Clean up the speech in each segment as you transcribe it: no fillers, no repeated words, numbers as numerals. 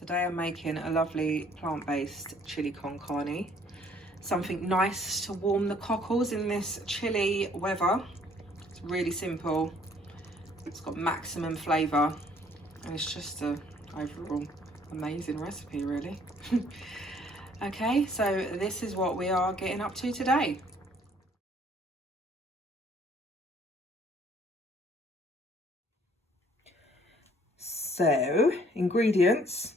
Today I'm making a lovely plant-based chili con carne. Something nice to warm the cockles in this chilly weather. It's really simple. It's got maximum flavour and it's just a overall amazing recipe really. Okay, so this is what we are getting up to today. So, ingredients.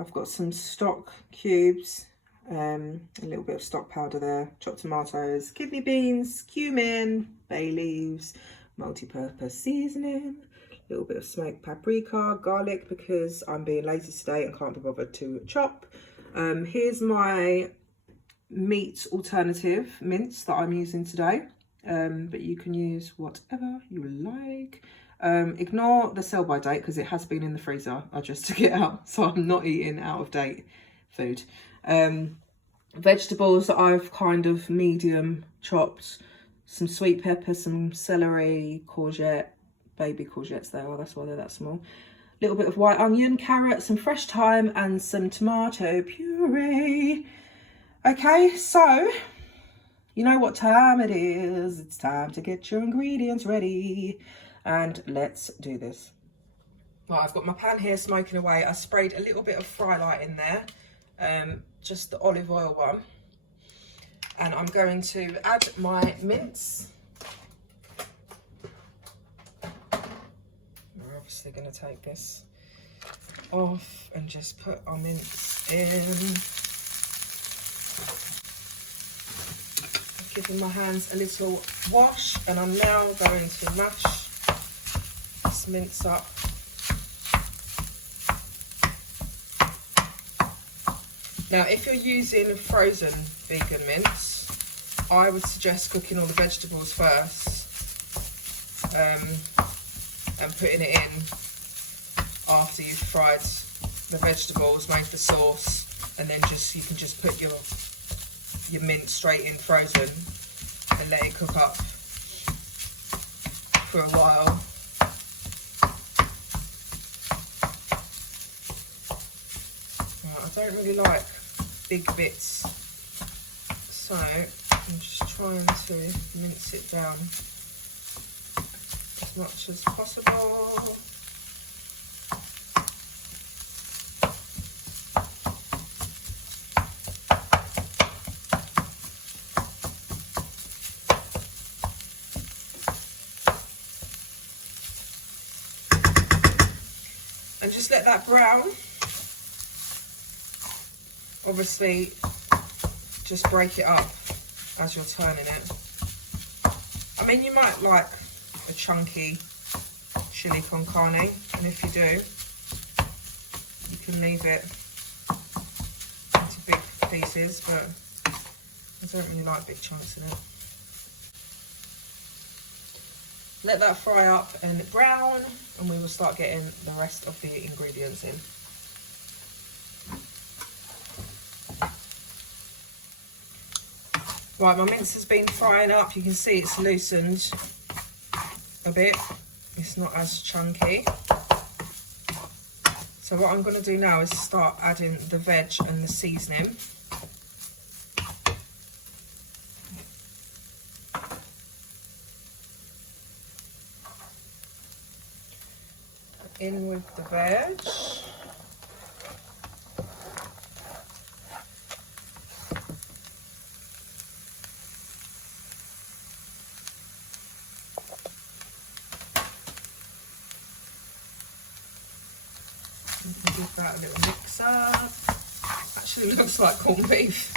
I've got some stock cubes, a little bit of stock powder there, chopped tomatoes, kidney beans, cumin, bay leaves, multi-purpose seasoning, a little bit of smoked paprika, garlic because I'm being lazy today and can't be bothered to chop. Here's my meat alternative mince that I'm using today, but you can use whatever you like. Ignore the sell by date because it has been in the freezer. I just took it out, so I'm not eating out of date food. Vegetables that I've kind of medium chopped, some sweet pepper, some celery, courgette, baby courgettes they are, that's why they're that small. A little bit of white onion, carrot, some fresh thyme and some tomato puree. Okay, so you know what time it is. It's time to get your ingredients ready. And let's do this. Right, I've got my pan here smoking away. I sprayed a little bit of fry light in there, just the olive oil one. And I'm going to add my mince. We're obviously going to take this off and just put our mince in. I've given my hands a little wash and I'm now going to mash this mince up. Now, if you're using frozen vegan mince, I would suggest cooking all the vegetables first and putting it in after you've fried the vegetables, made the sauce, and then you can just put your mince straight in frozen and let it cook up for a while. I don't really like big bits, so I'm just trying to mince it down as much as possible. And just let that brown. Obviously, just break it up as you're turning it. I mean, you might like a chunky chili con carne, and if you do, you can leave it into big pieces, but I don't really like big chunks in it. Let that fry up and brown, and we will start getting the rest of the ingredients in. Right, my mince has been frying up. You can see it's loosened a bit. It's not as chunky. So what I'm going to do now is start adding the veg and the seasoning. In with the veg. Give that a little mix up. Actually looks like corned beef.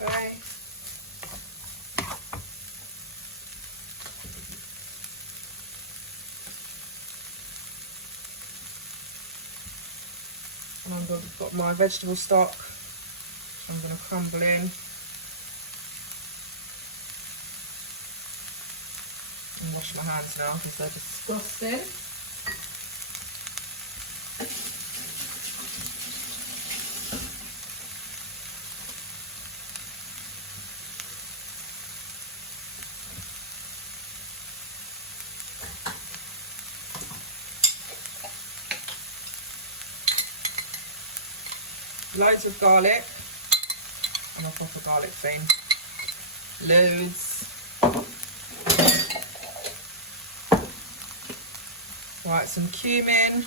Okay. And I've got my vegetable stock. I'm going to crumble in. And wash my hands now because they're disgusting. loads of garlic. I'm a proper garlic fiend. Loads. Right, some cumin.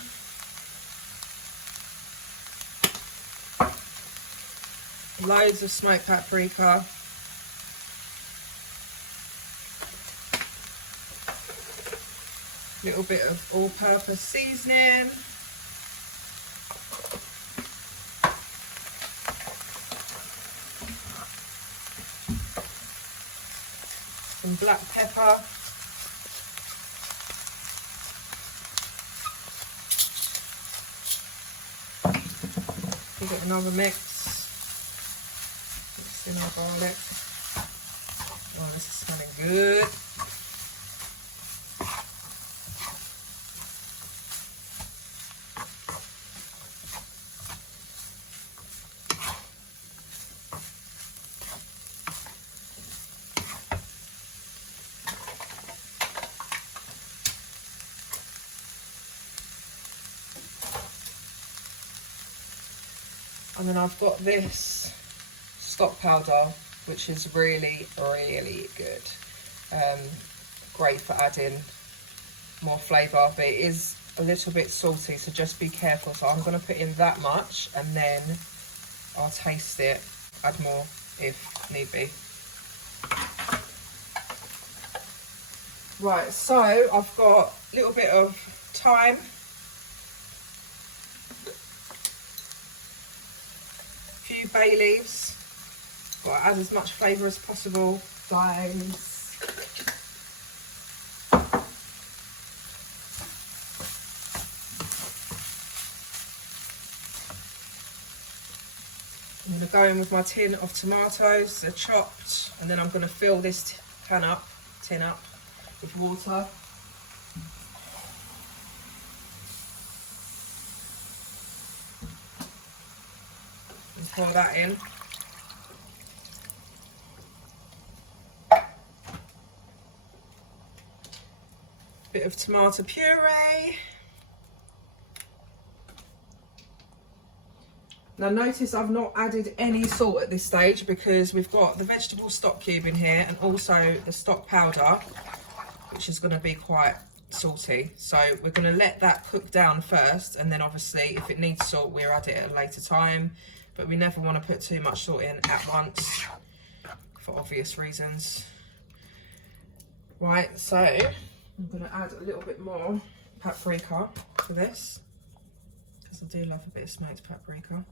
Loads of smoked paprika. Little bit of all-purpose seasoning. Some black pepper. Give it another mix. Mix in our garlic. Oh, this is smelling good. And then I've got this stock powder, which is really, really good. Great for adding more flavour, but it is a little bit salty, so just be careful. So I'm going to put in that much, and then I'll taste it, add more if need be. Right, so I've got a little bit of thyme. Few bay leaves. Got to add as much flavour as possible, guys. I'm going to go in with my tin of tomatoes. They're chopped, and then I'm going to fill this tin up with water. And pour that in. Bit of tomato puree. Now notice I've not added any salt at this stage because we've got the vegetable stock cube in here and also the stock powder, which is going to be quite salty. So we're going to let that cook down first, and then obviously if it needs salt we'll add it at a later time, but we never want to put too much salt in at once for obvious reasons. Right, so I'm going to add a little bit more paprika to this because I do love a bit of smoked paprika.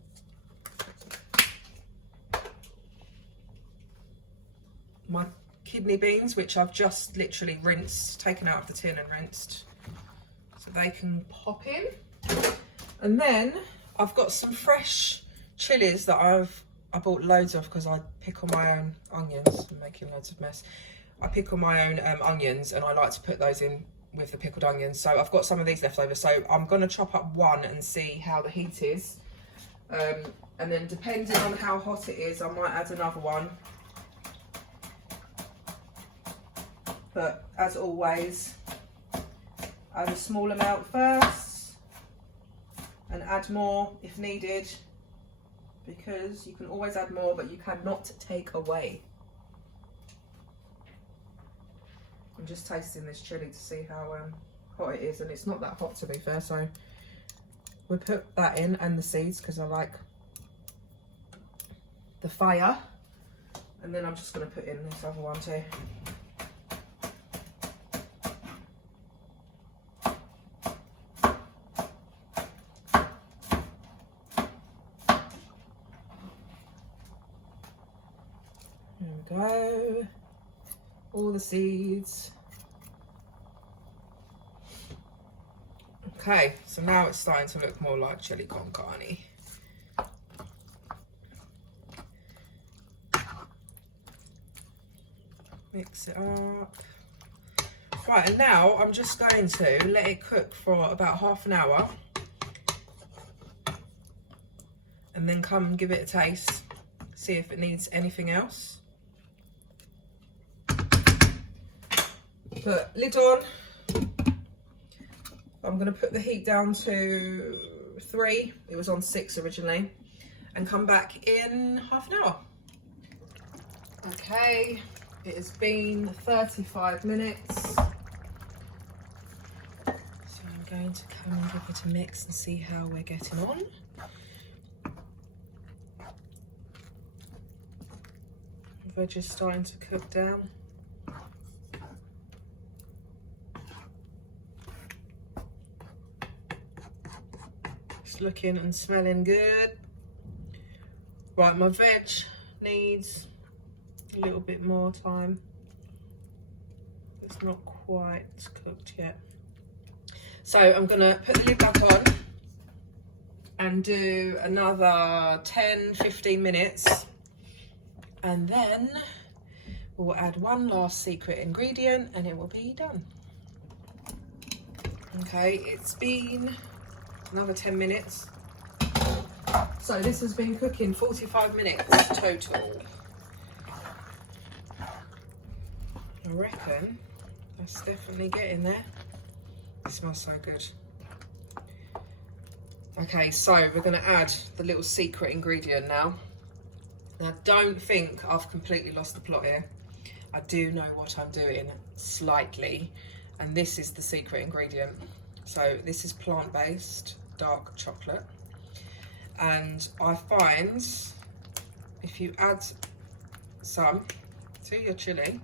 My kidney beans, which I've just literally rinsed, taken out of the tin and rinsed, so they can pop in. And then I've got some fresh chilies that I bought loads of because I pickle my own onions. I'm making loads of mess. I pickle my own onions, and I like to put those in with the pickled onions. So I've got some of these left over, so I'm going to chop up one and see how the heat is. And then depending on how hot it is, I might add another one. But as always, add a small amount first and add more if needed, because you can always add more, but you cannot take away. I'm just tasting this chilli to see how hot it is, and it's not that hot to be fair, so we'll put that in and the seeds because I like the fire. And then I'm just going to put in this other one too. There we go. All the seeds. Okay, so now it's starting to look more like chili con carne. Mix it up. Right, and now I'm just going to let it cook for about half an hour and then come and give it a taste, see if it needs anything else. Put lid on. I'm going to put the heat down to 3. It was on 6 originally. and come back in half an hour. Okay, it has been 35 minutes. So I'm going to come and give it a mix and see how we're getting on. The veg is starting to cook down. It's looking and smelling good. Right, my veg needs a little bit more time. It's not quite cooked yet. So I'm gonna put the lid back on and do another 10-15 minutes, and then we'll add one last secret ingredient and it will be done. Okay, it's been another 10 minutes. So this has been cooking 45 minutes total. I reckon that's definitely getting there. It smells so good. Okay, so we're going to add the little secret ingredient now. Now, don't think I've completely lost the plot here. I do know what I'm doing slightly, and this is the secret ingredient. So this is plant-based dark chocolate, and I find if you add some to your chili,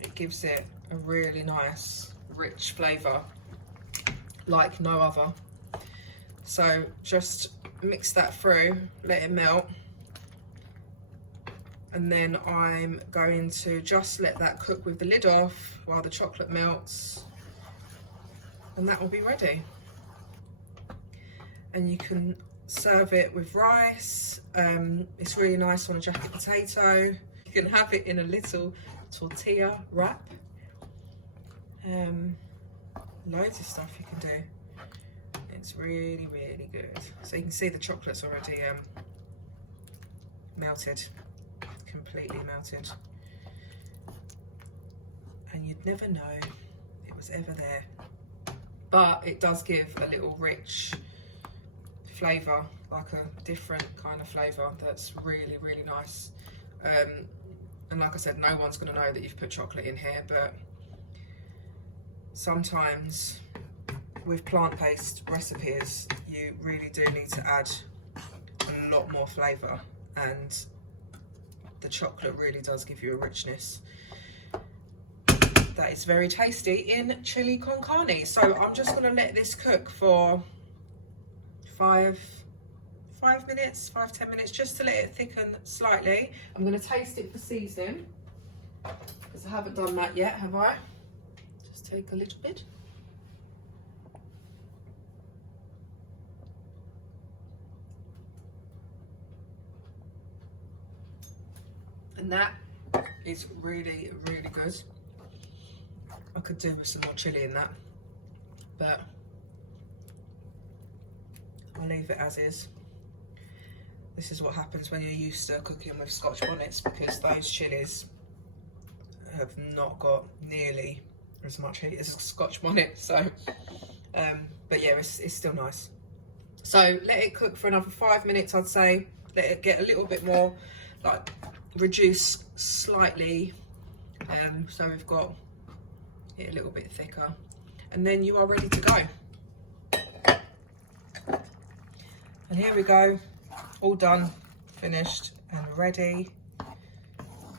it gives it a really nice rich flavour like no other. So just mix that through, let it melt, and then I'm going to just let that cook with the lid off while the chocolate melts, and that will be ready. And you can serve it with rice. It's really nice on a jacket potato. You can have it in a little tortilla wrap. Loads of stuff you can do. It's really, really good. So you can see the chocolate's already melted, completely melted. And you'd never know it was ever there. But it does give a little rich flavour, like a different kind of flavour that's really, really nice. And like I said, no one's going to know that you've put chocolate in here, but sometimes with plant-based recipes, you really do need to add a lot more flavour, and the chocolate really does give you a richness that is very tasty in chili con carne. So I'm just going to let this cook for 5-10 minutes, just to let it thicken slightly. I'm going to taste it for seasoning, because I haven't done that yet, have I? Just take a little bit. And that is really, really good. I could do with some more chilli in that, but I'll leave it as is. This is what happens when you're used to cooking with scotch bonnets, because those chilies have not got nearly as much heat as a scotch bonnet. So, but yeah, it's still nice. So let it cook for another 5 minutes, I'd say. Let it get a little bit more, like, reduce slightly. So we've got it a little bit thicker, and then you are ready to go. And here we go, all done, finished and ready.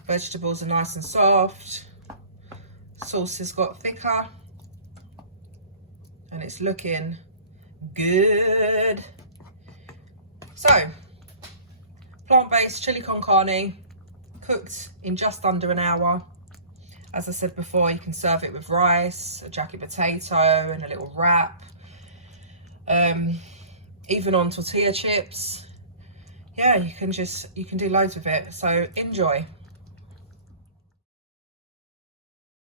Vegetables are nice and soft, sauce has got thicker, and it's looking good. So, plant-based chili con carne, cooked in just under an hour. As I said before, you can serve it with rice, a jacket potato, and a little wrap. Even on tortilla chips. Yeah, you can do loads with it. So enjoy.